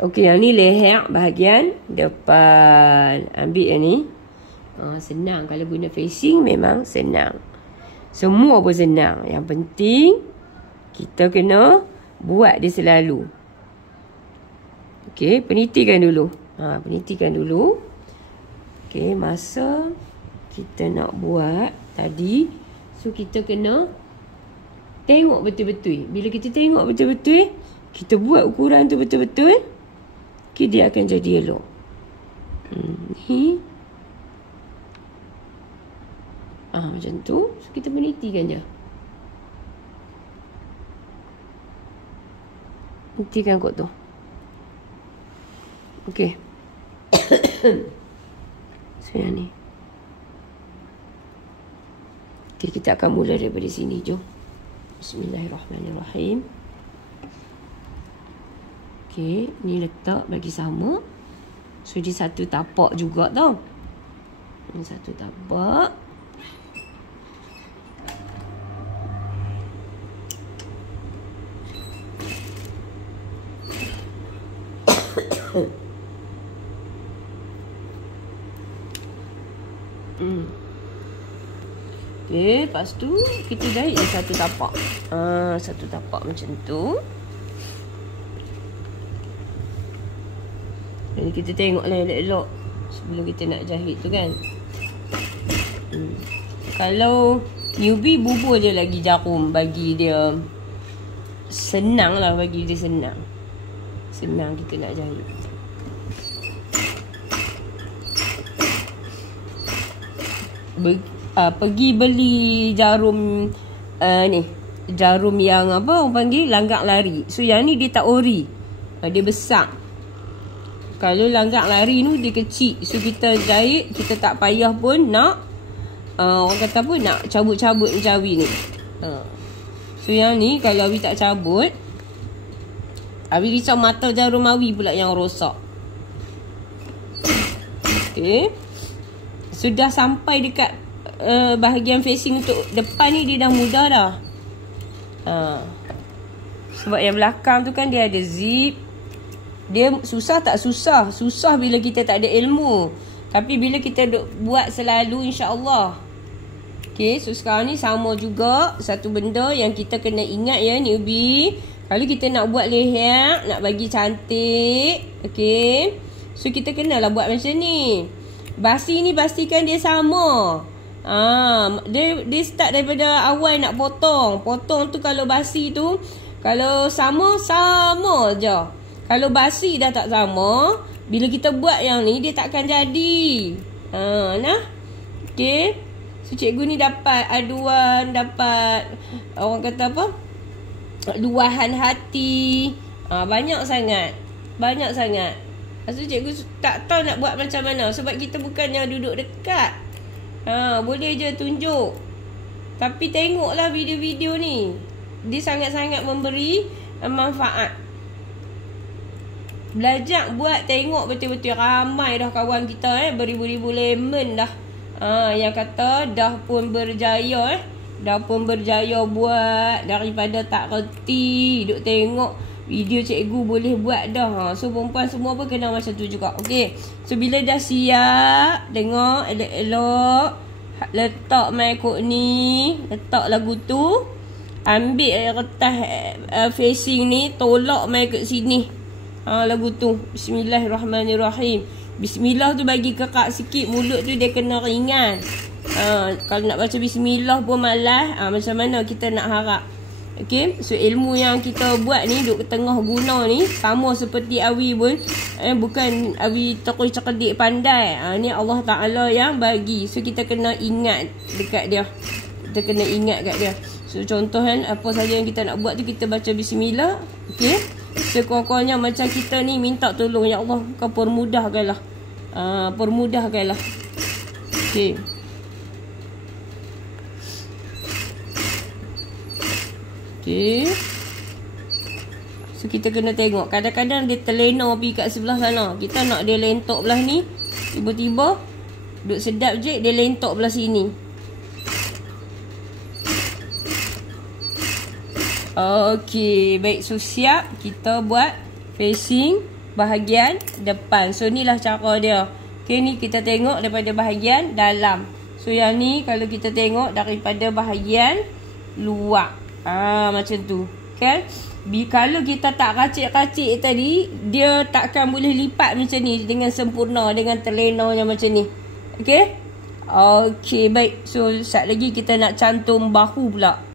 Okey, yang ni leher bahagian depan. Ambil yang ni. Senang. Kalau guna facing memang senang. Semua pun senang. Yang penting kita kena buat dia selalu. Okey, penitikan dulu. Penitikan dulu. Okey, masa kita nak buat tadi, so kita kena tengok betul-betul. Bila kita tengok betul-betul, kita buat ukuran tu betul-betul, okay, dia akan jadi elok. Ni. Macam tu. So, kita menitikan je. Nitikan kot tu. Okey. So, yang ni. Okay, kita akan mula daripada sini. Jom. Bismillahirrahmanirrahim. Okey, ni letak bagi sama. So, dia satu tapak juga tau. Ini satu tapak. Okey, lepas tu kita jahit satu tapak. Satu tapak macam tu. Jadi kita tengoklah elok-elok sebelum kita nak jahit tu kan. Kalau newbie, bubur je lagi jarum bagi dia senang lah, bagi dia senang. Senang kita nak jahit. Pergi beli jarum ni, jarum yang apa orang panggil langgak lari. So yang ni dia tak ori, dia besar. Kalau langgak lari ni dia kecil. So kita jahit, kita tak payah pun nak orang kata apa, nak cabut-cabut macam Awi ni. So yang ni kalau Awi tak cabut, Awi risau mata jarum Awi pula yang rosak. Okay, sudah sampai dekat bahagian facing untuk depan ni, dia dah mudah dah. Sebab yang belakang tu kan dia ada zip. Dia susah tak susah? Susah bila kita tak ada ilmu. Tapi bila kita buat selalu, insya-Allah. Okay, so sekarang ni sama juga. Satu benda yang kita kena ingat ya newbie. Kalau kita nak buat leher, nak bagi cantik, okay, so kita kenalah buat macam ni. Basi ni pastikan dia sama. Dia start daripada awal nak potong. Potong tu kalau basi tu, kalau sama je. Kalau basi dah tak sama, bila kita buat yang ni, dia takkan jadi. Nah. Okay. So, cikgu ni dapat aduan, dapat orang kata apa? Luahan hati. Banyak sangat. Banyak sangat. So, cikgu tak tahu nak buat macam mana. Sebab kita bukannya duduk dekat. Boleh je tunjuk. Tapi tengoklah video-video ni. Dia sangat-sangat memberi manfaat. Belajar buat, tengok betul-betul. Ramai dah kawan kita beribu-ribu lemon dah. Yang kata dah pun berjaya dah pun berjaya buat daripada tak reti. Duk tengok video cikgu boleh buat dah. So perempuan semua pun kena macam tu juga. Okey. So bila dah siap, tengok elok-elok, letak mic ni, letak lagu tu, ambil kertas facing ni, tolak mic kat sini. Lagu tu. Bismillahirrahmanirrahim. Bismillah tu bagi kekak sikit. Mulut tu dia kena ringan. Kalau nak baca bismillah pun malas. Macam mana kita nak harap? Okay. So ilmu yang kita buat ni, duduk tengah guna ni, sama seperti Awi pun. Bukan Awi tokoh cerdik pandai. Ni Allah Ta'ala yang bagi. So kita kena ingat dekat dia. Kita kena ingat kat dia. So contoh kan, apa saja yang kita nak buat tu, kita baca bismillah. Okay. Sekurang-kurangnya macam kita ni minta tolong, ya Allah, kau permudahkanlah. Permudahkanlah. Okay. Okay. So kita kena tengok. Kadang-kadang dia terlena pergi kat sebelah sana. Kita nak dia lentok belah ni, tiba-tiba duk sedap je, dia lentok belah sini. Okey, baik. So siap kita buat facing bahagian depan. So inilah cara dia. Okay, ni kita tengok daripada bahagian dalam. So yang ni kalau kita tengok daripada bahagian luar. Macam tu. Okay. Kalau kita tak racik-racik tadi, dia takkan boleh lipat macam ni dengan sempurna, dengan terlenanya macam ni. Okay. Okay, baik. So, sat lagi kita nak cantum bahu pula.